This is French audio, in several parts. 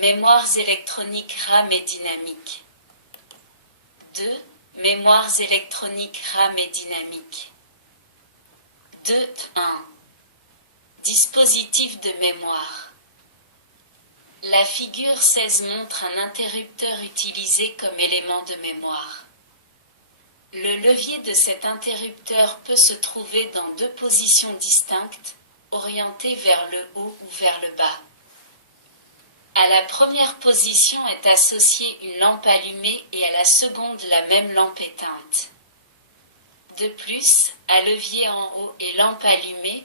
Mémoires électroniques RAM et dynamiques. 2. Mémoires électroniques RAM et dynamiques. 2.1. Dispositif de mémoire. La figure 16 montre un interrupteur utilisé comme élément de mémoire. Le levier de cet interrupteur peut se trouver dans deux positions distinctes, orientées vers le haut ou vers le bas. À la première position est associée une lampe allumée et à la seconde la même lampe éteinte. De plus, à levier en haut et lampe allumée,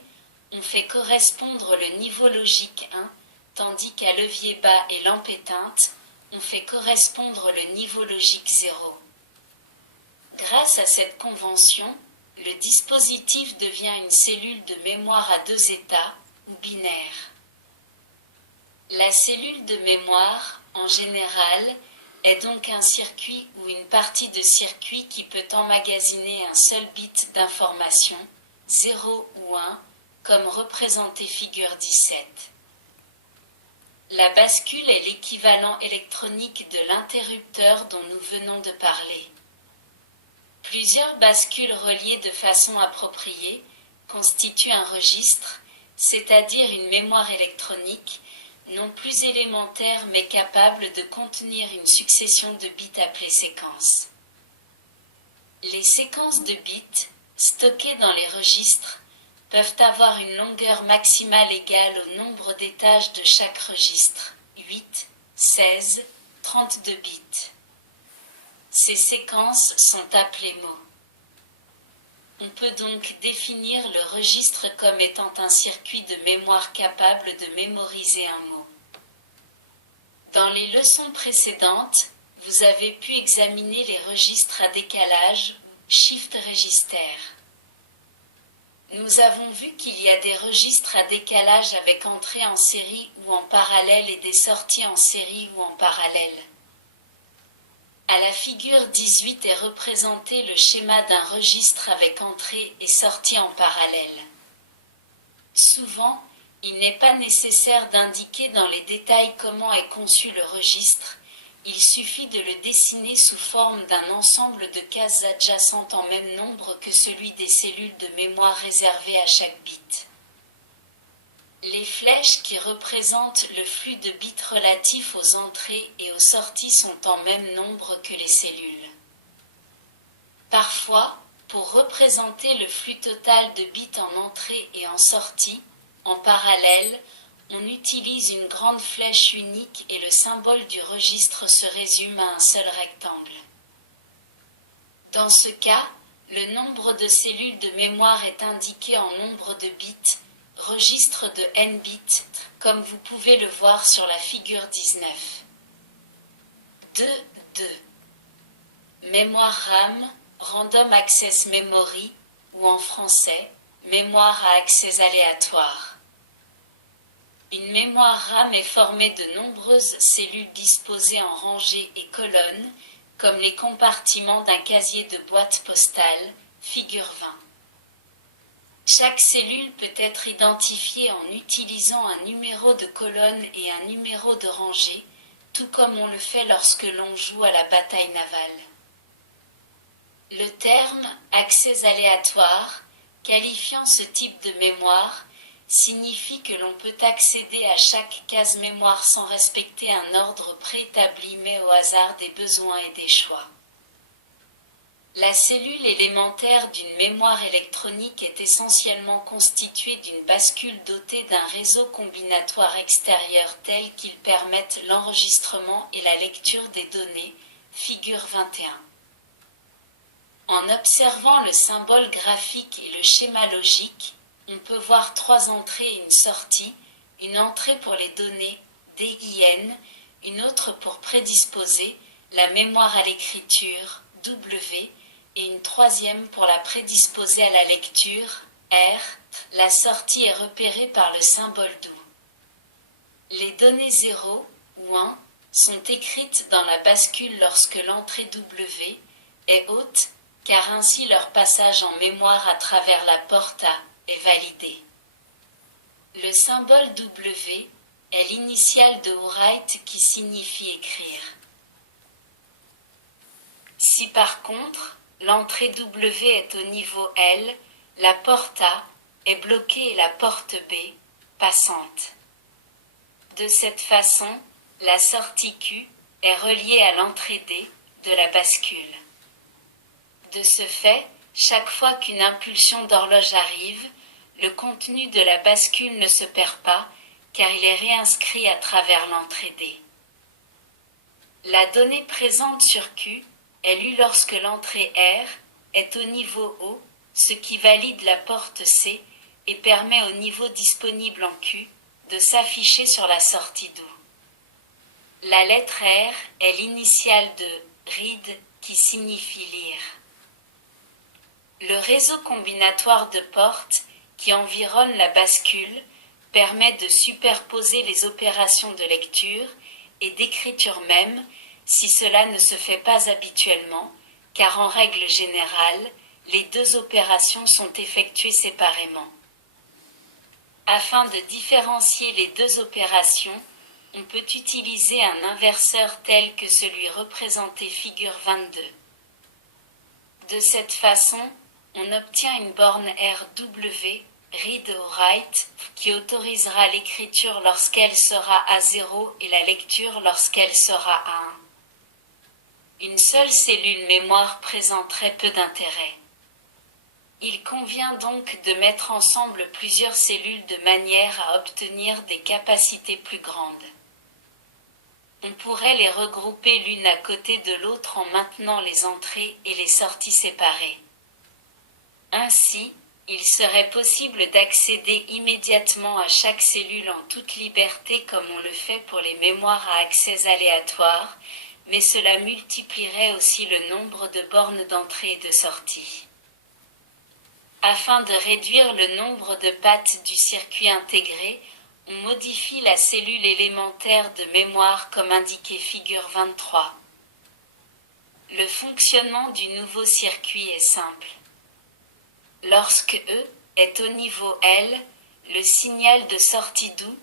on fait correspondre le niveau logique 1, tandis qu'à levier bas et lampe éteinte, on fait correspondre le niveau logique 0. Grâce à cette convention, le dispositif devient une cellule de mémoire à deux états, ou binaire. La cellule de mémoire, en général, est donc un circuit ou une partie de circuit qui peut emmagasiner un seul bit d'information, 0 ou 1, comme représenté figure 17. La bascule est l'équivalent électronique de l'interrupteur dont nous venons de parler. Plusieurs bascules reliées de façon appropriée constituent un registre, c'est-à-dire une mémoire électronique, non plus élémentaire mais capable de contenir une succession de bits appelée séquences. Les séquences de bits, stockées dans les registres, peuvent avoir une longueur maximale égale au nombre d'étages de chaque registre, 8, 16, 32 bits. Ces séquences sont appelées mots. On peut donc définir le registre comme étant un circuit de mémoire capable de mémoriser un mot. Dans les leçons précédentes, vous avez pu examiner les registres à décalage, shift register. Nous avons vu qu'il y a des registres à décalage avec entrée en série ou en parallèle et des sorties en série ou en parallèle. À la figure 18 est représenté le schéma d'un registre avec entrée et sortie en parallèle. Souvent, il n'est pas nécessaire d'indiquer dans les détails comment est conçu le registre, il suffit de le dessiner sous forme d'un ensemble de cases adjacentes en même nombre que celui des cellules de mémoire réservées à chaque bit. Les flèches qui représentent le flux de bits relatifs aux entrées et aux sorties sont en même nombre que les cellules. Parfois, pour représenter le flux total de bits en entrée et en sortie, en parallèle, on utilise une grande flèche unique et le symbole du registre se résume à un seul rectangle. Dans ce cas, le nombre de cellules de mémoire est indiqué en nombre de bits, registre de n bits, comme vous pouvez le voir sur la figure 19. 2. Mémoire RAM, Random Access Memory, ou en français, mémoire à accès aléatoire. Une mémoire RAM est formée de nombreuses cellules disposées en rangées et colonnes, comme les compartiments d'un casier de boîte postale, figure 20. Chaque cellule peut être identifiée en utilisant un numéro de colonne et un numéro de rangée, tout comme on le fait lorsque l'on joue à la bataille navale. Le terme « accès aléatoire », qualifiant ce type de mémoire, signifie que l'on peut accéder à chaque case mémoire sans respecter un ordre préétabli mais au hasard des besoins et des choix. La cellule élémentaire d'une mémoire électronique est essentiellement constituée d'une bascule dotée d'un réseau combinatoire extérieur tel qu'il permette l'enregistrement et la lecture des données, figure 21. En observant le symbole graphique et le schéma logique, on peut voir trois entrées et une sortie, une entrée pour les données, DIN, une autre pour prédisposer, la mémoire à l'écriture, W, et une troisième pour la prédisposer à la lecture, R. La sortie est repérée par le symbole doux. Les données 0 ou 1 sont écrites dans la bascule lorsque l'entrée W est haute, car ainsi leur passage en mémoire à travers la porte A est validé. Le symbole W est l'initiale de write qui signifie écrire. Si par contre, l'entrée W est au niveau L, la porte A est bloquée et la porte B, passante. De cette façon, la sortie Q est reliée à l'entrée D de la bascule. De ce fait, chaque fois qu'une impulsion d'horloge arrive, le contenu de la bascule ne se perd pas, car il est réinscrit à travers l'entrée D. La donnée présente sur Q est lue lorsque l'entrée R est au niveau O, ce qui valide la porte C et permet au niveau disponible en Q de s'afficher sur la sortie d'O. La lettre R est l'initiale de read qui signifie lire. Le réseau combinatoire de portes qui environne la bascule permet de superposer les opérations de lecture et d'écriture même si cela ne se fait pas habituellement, car en règle générale, les deux opérations sont effectuées séparément. Afin de différencier les deux opérations, on peut utiliser un inverseur tel que celui représenté figure 22. De cette façon, on obtient une borne RW, read or write, qui autorisera l'écriture lorsqu'elle sera à 0 et la lecture lorsqu'elle sera à 1. Une seule cellule mémoire présenterait peu d'intérêt. Il convient donc de mettre ensemble plusieurs cellules de manière à obtenir des capacités plus grandes. On pourrait les regrouper l'une à côté de l'autre en maintenant les entrées et les sorties séparées. Ainsi, il serait possible d'accéder immédiatement à chaque cellule en toute liberté comme on le fait pour les mémoires à accès aléatoire, mais cela multiplierait aussi le nombre de bornes d'entrée et de sortie. Afin de réduire le nombre de pattes du circuit intégré, on modifie la cellule élémentaire de mémoire comme indiqué figure 23. Le fonctionnement du nouveau circuit est simple. Lorsque E est au niveau L, le signal de sortie d'O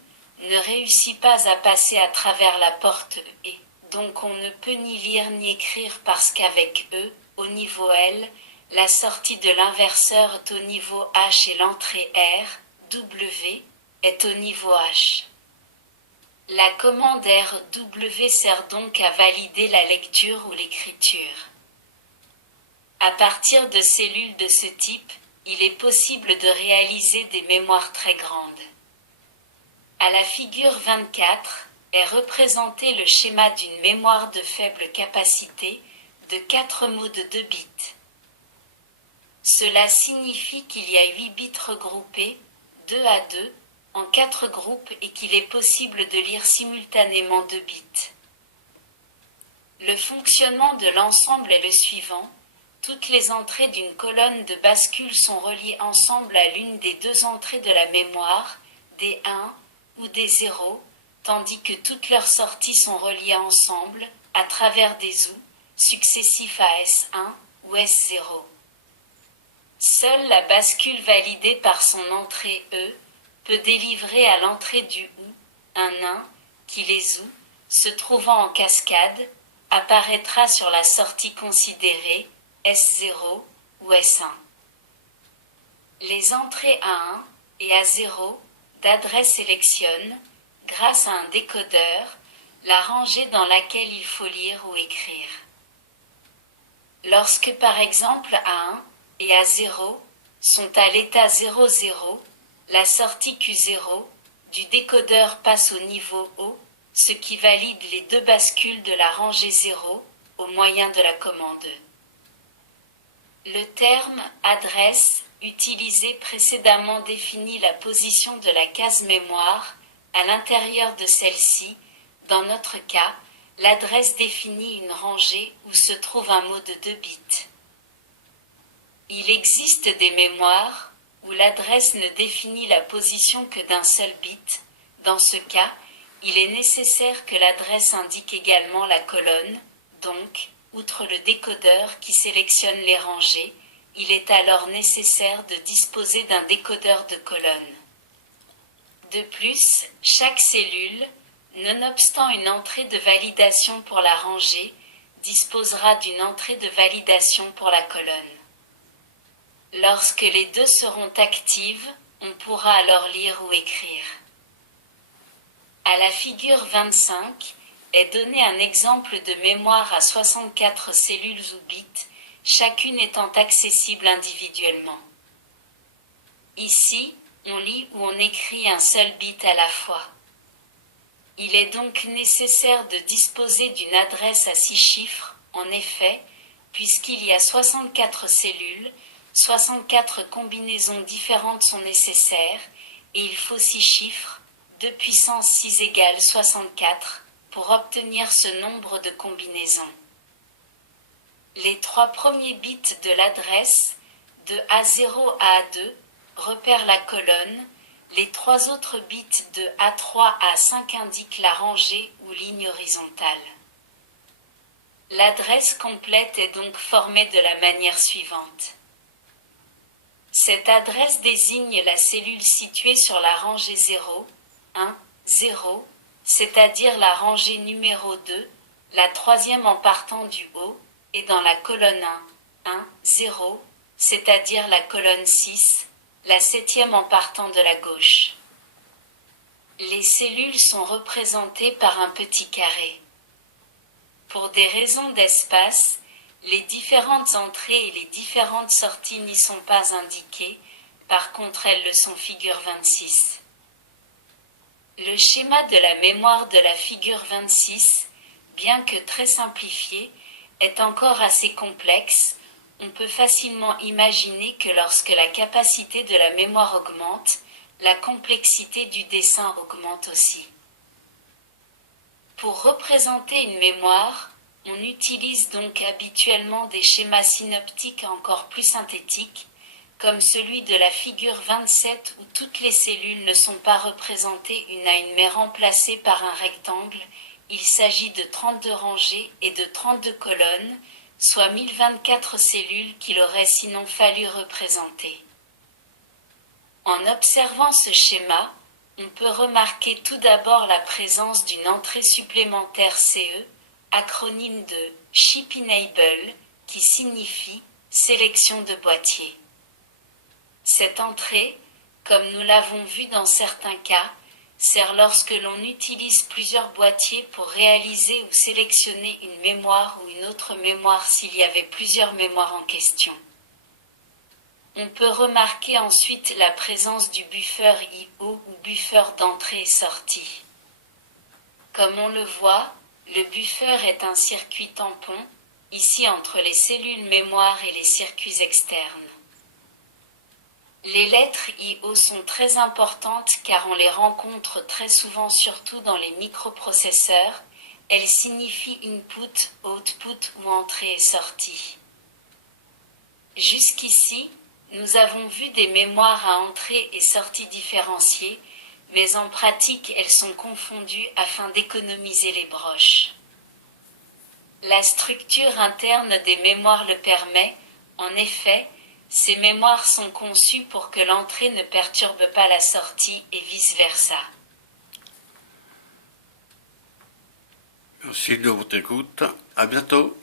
ne réussit pas à passer à travers la porte E. Donc on ne peut ni lire ni écrire parce qu'avec E, au niveau L, la sortie de l'inverseur est au niveau H et l'entrée R, W, est au niveau H. La commande RW sert donc à valider la lecture ou l'écriture. À partir de cellules de ce type, il est possible de réaliser des mémoires très grandes. À la figure 24, est représenté le schéma d'une mémoire de faible capacité de 4 mots de 2 bits. Cela signifie qu'il y a 8 bits regroupés, 2 à 2, en 4 groupes et qu'il est possible de lire simultanément 2 bits. Le fonctionnement de l'ensemble est le suivant. Toutes les entrées d'une colonne de bascule sont reliées ensemble à l'une des deux entrées de la mémoire, des 1 ou des 0, tandis que toutes leurs sorties sont reliées ensemble, à travers des OU, successifs à S1 ou S0. Seule la bascule validée par son entrée E peut délivrer à l'entrée du OU un 1 qui les OU, se trouvant en cascade, apparaîtra sur la sortie considérée, S0 ou S1. Les entrées A1 et A0 d'adresse sélectionnent, grâce à un décodeur, la rangée dans laquelle il faut lire ou écrire. Lorsque par exemple A1 et A0 sont à l'état 00, la sortie Q0 du décodeur passe au niveau O, ce qui valide les deux bascules de la rangée 0 au moyen de la commande. Le terme « adresse » utilisé précédemment définit la position de la case mémoire à l'intérieur de celle-ci. Dans notre cas, l'adresse définit une rangée où se trouve un mot de 2 bits. Il existe des mémoires où l'adresse ne définit la position que d'un seul bit. Dans ce cas, il est nécessaire que l'adresse indique également la colonne, donc, outre le décodeur qui sélectionne les rangées, il est alors nécessaire de disposer d'un décodeur de colonnes. De plus, chaque cellule, nonobstant une entrée de validation pour la rangée, disposera d'une entrée de validation pour la colonne. Lorsque les deux seront actives, on pourra alors lire ou écrire. À la figure 25, est donné un exemple de mémoire à 64 cellules ou bits, chacune étant accessible individuellement. Ici, on lit ou on écrit un seul bit à la fois. Il est donc nécessaire de disposer d'une adresse à 6 chiffres, en effet, puisqu'il y a 64 cellules, 64 combinaisons différentes sont nécessaires, et il faut 6 chiffres, 2 puissance 6 égale 64, pour obtenir ce nombre de combinaisons. Les 3 premiers bits de l'adresse, de A0 à A2, repèrent la colonne, les 3 autres bits de A3 à A5 indiquent la rangée ou ligne horizontale. L'adresse complète est donc formée de la manière suivante. Cette adresse désigne la cellule située sur la rangée 0, 1, 0, c'est-à-dire la rangée numéro 2, la troisième en partant du haut, et dans la colonne 1, 1, 0, c'est-à-dire la colonne 6, la septième en partant de la gauche. Les cellules sont représentées par un petit carré. Pour des raisons d'espace, les différentes entrées et les différentes sorties n'y sont pas indiquées, par contre elles le sont figure 26. Le schéma de la mémoire de la figure 26, bien que très simplifié, est encore assez complexe. On peut facilement imaginer que lorsque la capacité de la mémoire augmente, la complexité du dessin augmente aussi. Pour représenter une mémoire, on utilise donc habituellement des schémas synoptiques encore plus synthétiques, comme celui de la figure 27 où toutes les cellules ne sont pas représentées une à une mais remplacées par un rectangle. Il s'agit de 32 rangées et de 32 colonnes, soit 1024 cellules qu'il aurait sinon fallu représenter. En observant ce schéma, on peut remarquer tout d'abord la présence d'une entrée supplémentaire CE, acronyme de Chip Enable, qui signifie sélection de boîtier. Cette entrée, comme nous l'avons vu dans certains cas, sert lorsque l'on utilise plusieurs boîtiers pour réaliser ou sélectionner une mémoire ou une autre mémoire s'il y avait plusieurs mémoires en question. On peut remarquer ensuite la présence du buffer I/O ou buffer d'entrée et sortie. Comme on le voit, le buffer est un circuit tampon, ici entre les cellules mémoire et les circuits externes. Les lettres I/O sont très importantes car on les rencontre très souvent surtout dans les microprocesseurs. Elles signifient input, output ou entrée et sortie. Jusqu'ici, nous avons vu des mémoires à entrée et sortie différenciées, mais en pratique elles sont confondues afin d'économiser les broches. La structure interne des mémoires le permet, en effet, ces mémoires sont conçues pour que l'entrée ne perturbe pas la sortie et vice-versa. Merci de votre écoute. À bientôt.